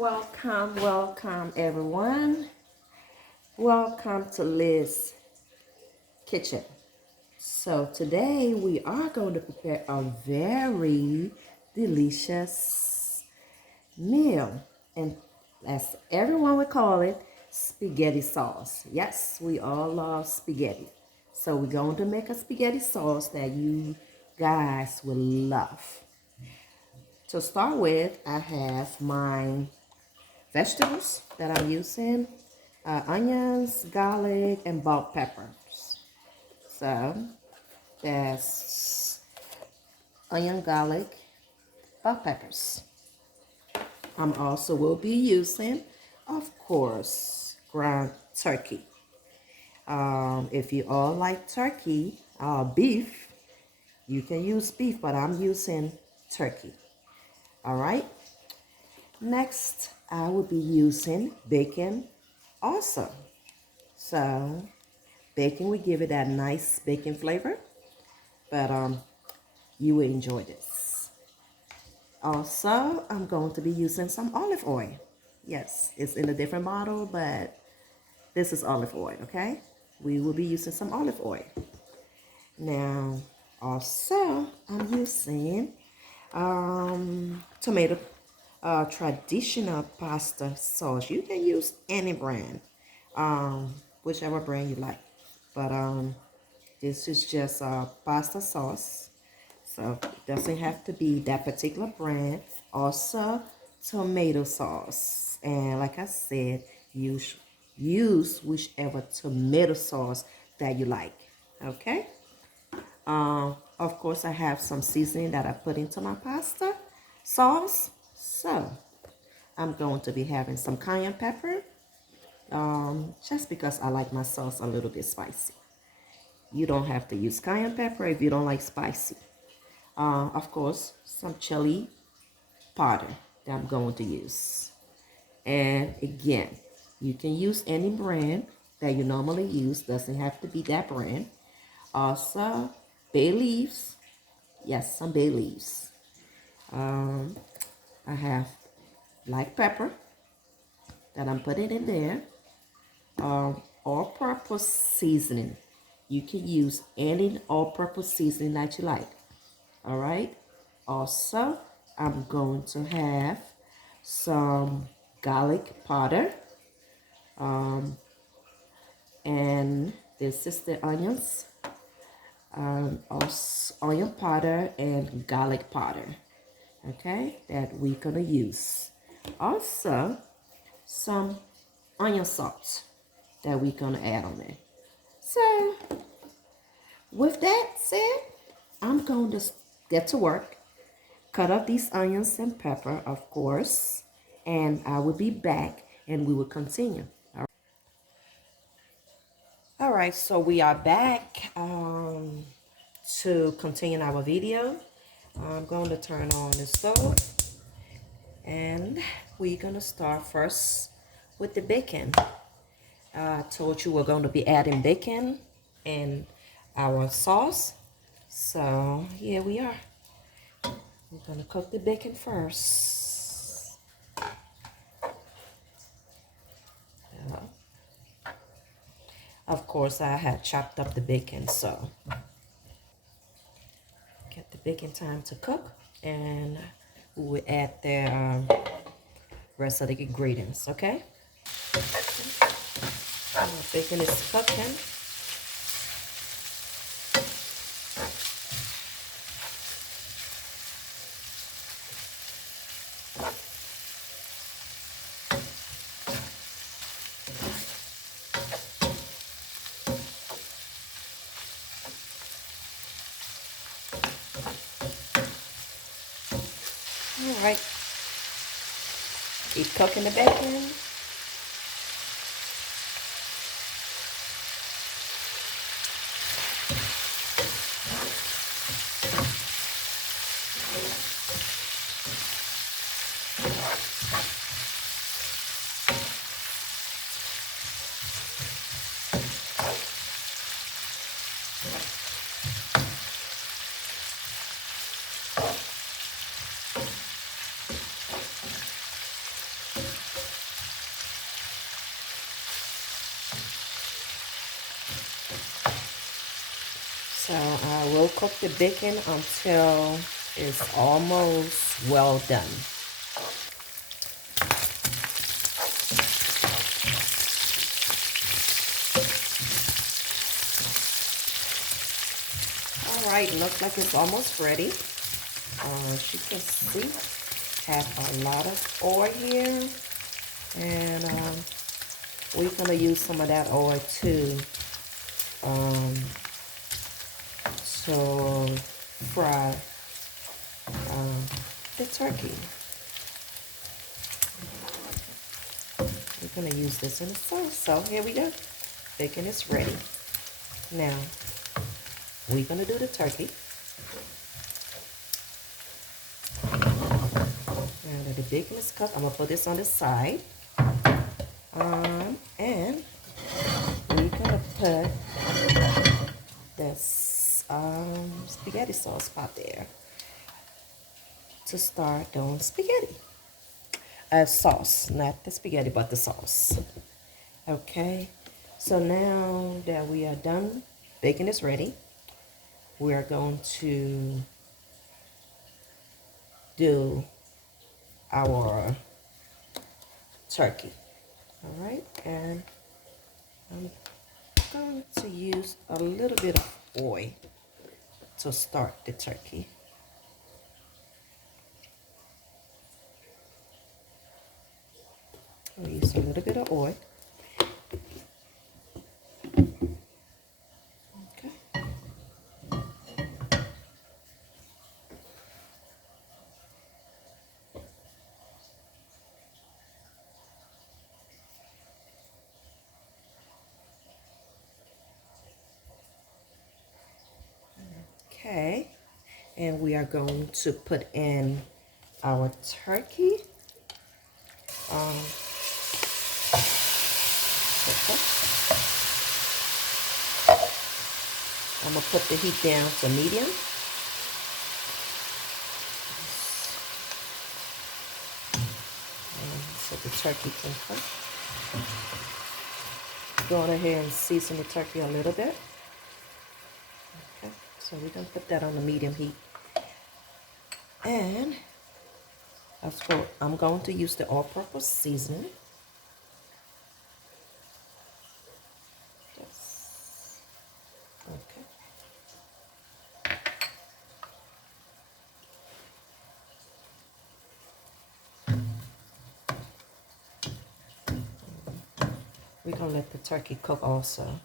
welcome everyone. Welcome to Liz's Kitchen. So today we are going to prepare a very delicious meal, and as everyone would call it, spaghetti sauce. Yes, we all love spaghetti. So we're going to make a spaghetti sauce that you guys will love. To start with, I have my vegetables that I'm using, onions, garlic, and bell peppers. So that's onion, garlic, bell peppers. I'm also will be using, of course, ground turkey. If you all like turkey, beef, you can use beef, but I'm using turkey. All right. Next, I will be using bacon also. So bacon will give it that nice bacon flavor, but you will enjoy this. Also, I'm going to be using some olive oil. Yes, it's in a different bottle, but this is olive oil, okay? We will be using some olive oil. Now, also, I'm using tomato traditional pasta sauce. You can use any brand, whichever brand you like. But this is just pasta sauce, so it doesn't have to be that particular brand. Also, tomato sauce, and like I said, use whichever tomato sauce that you like. Okay. Of course, I have some seasoning that I put into my pasta sauce. So I'm going to be having some cayenne pepper, just because I like my sauce a little bit spicy. You don't have to use cayenne pepper if you don't like spicy. Of course, some chili powder that I'm going to use. And again, you can use any brand that you normally use. Doesn't have to be that brand. Also, bay leaves. Yes, some bay leaves. I have black pepper that I'm putting in there. All-purpose seasoning. You can use any all-purpose seasoning that you like. All right. Also, I'm going to have some garlic powder. And this is the onions. Also onion powder and garlic powder. Okay, that we're gonna use. Also, some onion salt that we're gonna add on there. So, with that said, I'm going to get to work. Cut up these onions and pepper, of course, and I will be back and we will continue. All right, so we are back to continue our video. I'm going to turn on the stove, and we're going to start first with the bacon. I told you we're going to be adding bacon in our sauce. So here we are. We're going to cook the bacon first. Of course, I had chopped up the bacon, so get the bacon time to cook, and we will add the rest of the ingredients, okay? The bacon is cooking. All right. Keep cooking the bacon. slow cook the bacon until it's almost well done. All right, looks like it's almost ready. As you can see, have a lot of oil here, and we're gonna use some of that oil too to fry the turkey. We're gonna use this in the sauce. So here we go. Bacon is ready. Now we're gonna do the turkey. Now that the bacon is cooked, I'm gonna put this on the side. And we're gonna put this spaghetti sauce pot there to start doing spaghetti. Sauce, not the spaghetti, but the sauce. Okay, so now that we are done, bacon is ready. We are going to do our turkey. All right, and I'm going to use a little bit of oil to start the turkey. I'll use a little bit of oil. Okay. Okay, and we are going to put in our turkey. Okay. I'm gonna put the heat down to medium. So the turkey can cook. Go on ahead and season the turkey a little bit. Okay, so we're gonna put that on the medium heat. And I'm going to use the all-purpose seasoning. Yes. Okay. We're gonna let the turkey cook also.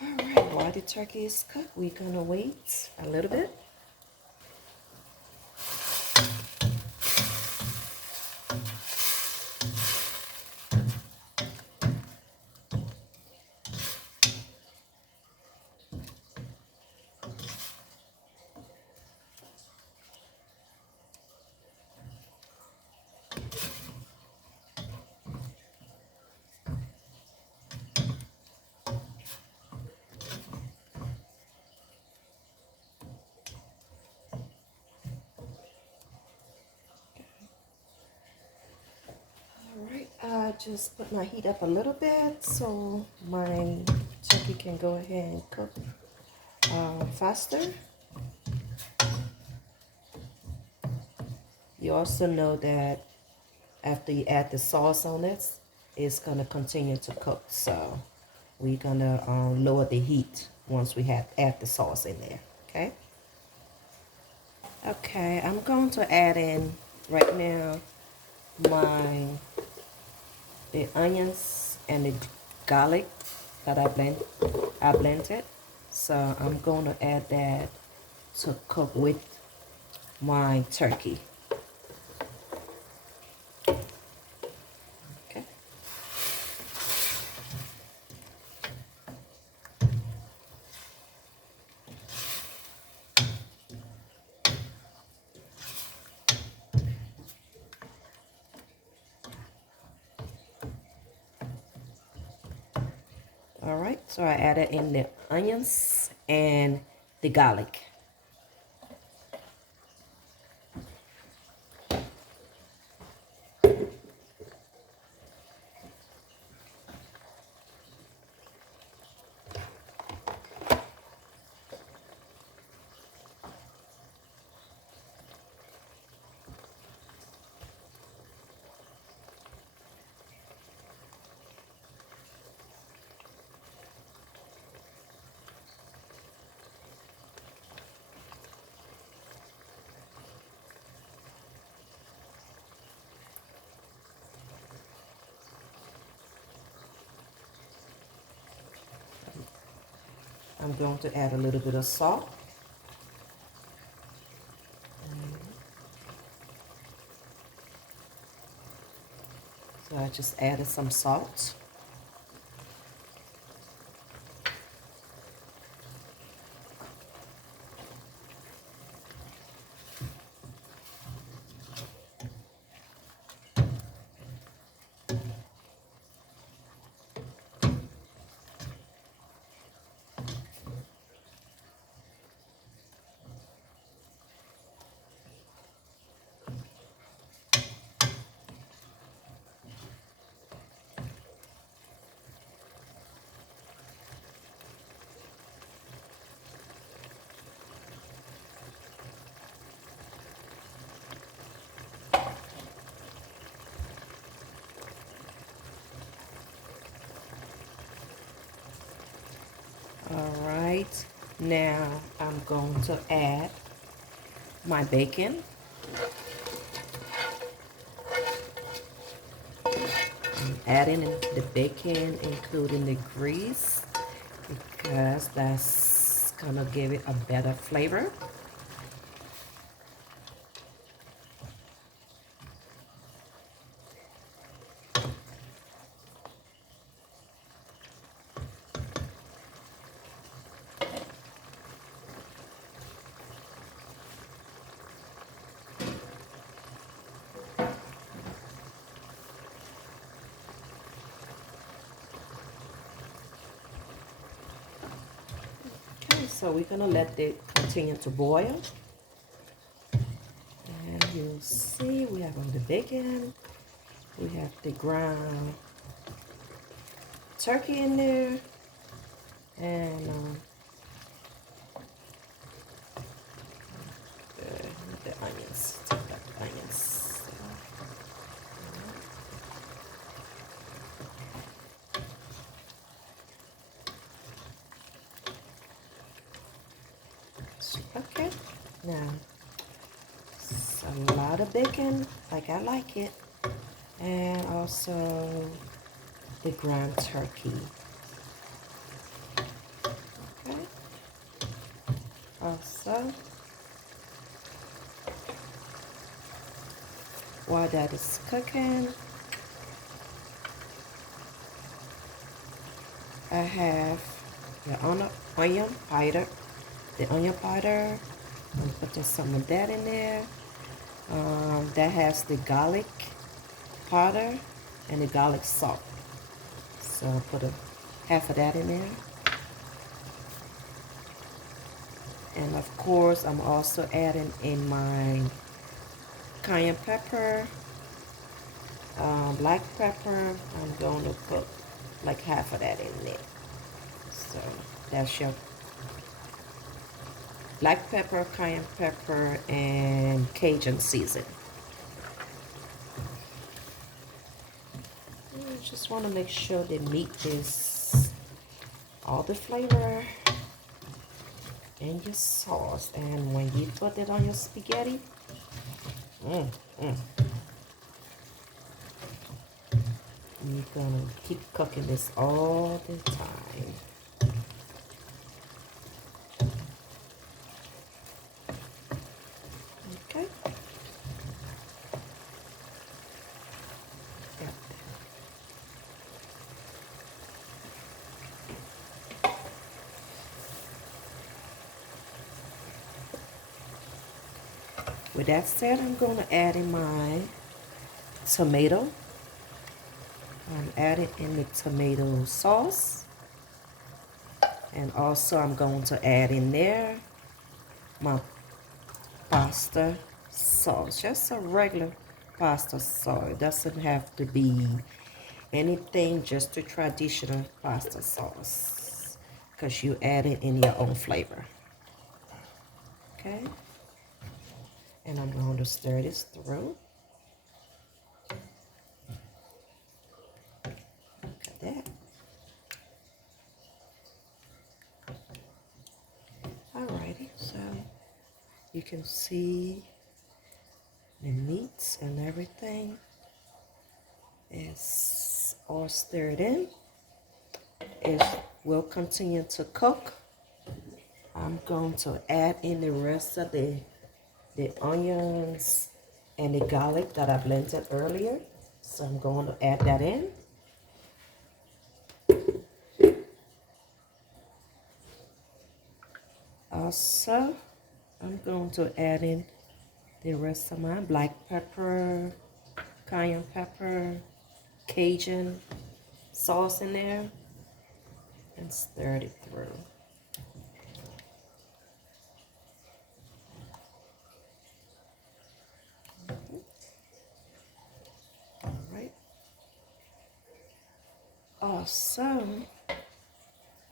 Alright, while the turkey is cooked, we're gonna wait a little bit. Alright, I just put my heat up a little bit so my turkey can go ahead and cook faster. You also know that after you add the sauce on it, it's gonna continue to cook. So we're gonna lower the heat once we add the sauce in there. Okay. Okay, I'm going to add in right now the onions and the garlic that I blended. So I'm going to add that to cook with my turkey. Okay. All right, so I added in the onions and the garlic. I'm going to add a little bit of salt. So I just added some salt. All right, now I'm going to add my bacon. I'm adding the bacon, including the grease, because that's gonna give it a better flavor. Okay, so we're gonna let it continue to boil. And you'll see we have on the bacon, we have the ground turkey in there, and the onions. Take out the onions. Okay, now it's a lot of bacon, like I like it, and also the ground turkey. Okay, also while that is cooking, I have the onion powder. The onion powder, I'm putting some of that in there. That has the garlic powder and the garlic salt. So I'll put half of that in there. And of course, I'm also adding in my cayenne pepper, black pepper. I'm going to put like half of that in there. So that's your black pepper, cayenne pepper, and Cajun season. I just want to make sure the meat is all the flavor and your sauce. And when you put it on your spaghetti, you're gonna keep cooking this all the time. Okay. Yep. With that said, I'm going to add in my tomato. I'm adding in the tomato sauce. And also I'm going to add in there my pasta sauce. Just a regular pasta sauce. It doesn't have to be anything, just a traditional pasta sauce. Because you add it in your own flavor. Okay? And I'm going to stir this through. Look at that. Alrighty, so you can see the meats and everything is all stirred in. It will continue to cook. I'm going to add in the rest of the onions and the garlic that I blended earlier. So I'm going to add that in. Also, I'm going to add in the rest of my black pepper, cayenne pepper, Cajun sauce in there and stir it through. All right. Also,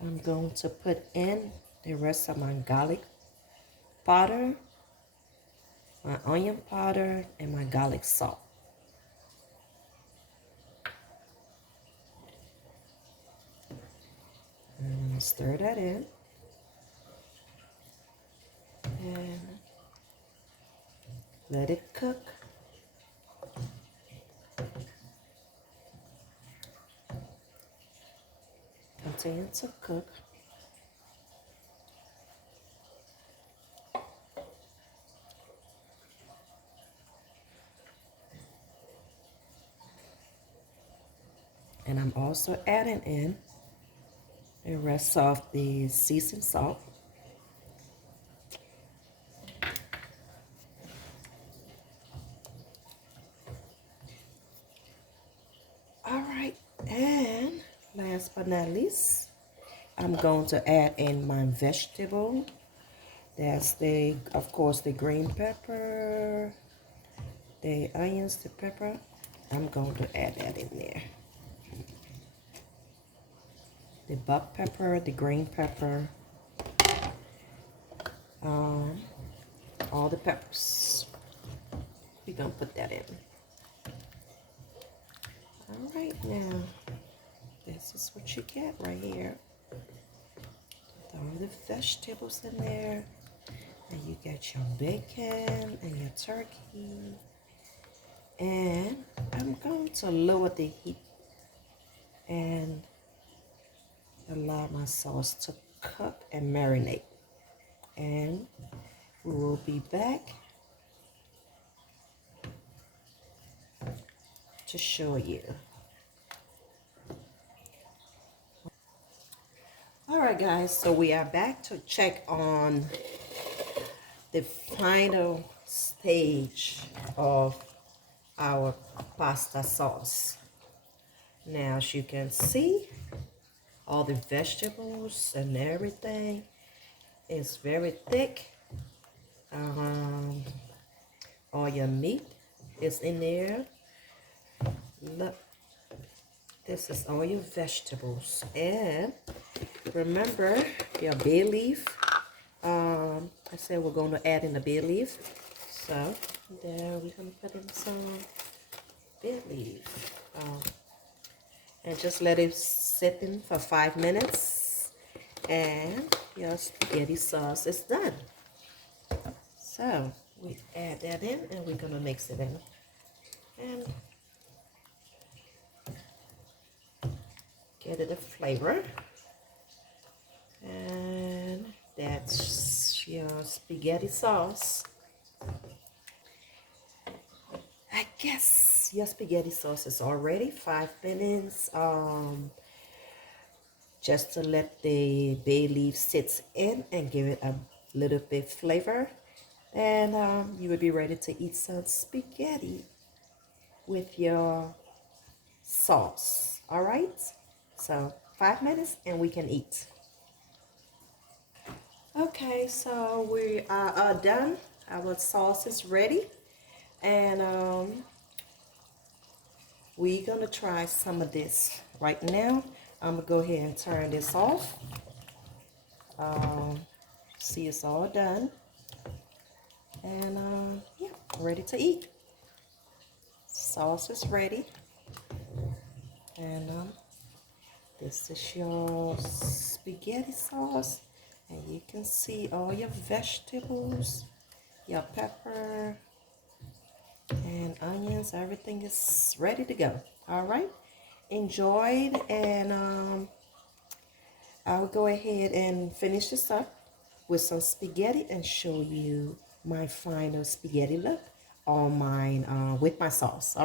I'm going to put in the rest of my garlic powder, my onion powder, and my garlic salt. And stir that in. And let it cook. Continue to cook. And I'm also adding in the rest of the seasoned salt. All right, and last but not least, I'm going to add in my vegetable. That's of course, the green pepper, the onions, the pepper. I'm going to add that in there. The buck pepper, the green pepper, all the peppers. We're going to put that in. All right, now, this is what you get right here. With all the vegetables in there. And you get your bacon and your turkey. And I'm going to lower the heat and allow my sauce to cook and marinate. And we will be back to show you. All right, guys, so we are back to check on the final stage of our pasta sauce. Now, as you can see, all the vegetables and everything is very thick. All your meat is in there. Look, this is all your vegetables. And remember your bay leaf. I said we're going to add in the bay leaf. So there we're going to put in some bay leaf. And just let it sit in for 5 minutes. And your spaghetti sauce is done. So we add that in and we're going to mix it in. And get it a flavor. And that's your spaghetti sauce. I guess your spaghetti sauce is already 5 minutes. Just to let the bay leaf sit in and give it a little bit flavor. And you will be ready to eat some spaghetti with your sauce. All right? So 5 minutes and we can eat. Okay, so we are done. Our sauce is ready. And we're going to try some of this right now. I'm going to go ahead and turn this off. Um, see, it's all done. And yeah, ready to eat. Sauce is ready. And this is your spaghetti sauce. And you can see all your vegetables, your pepper, and onions. Everything is ready to go. All right. Enjoyed. And I'll go ahead and finish this up with some spaghetti and show you my final spaghetti look on mine with my sauce.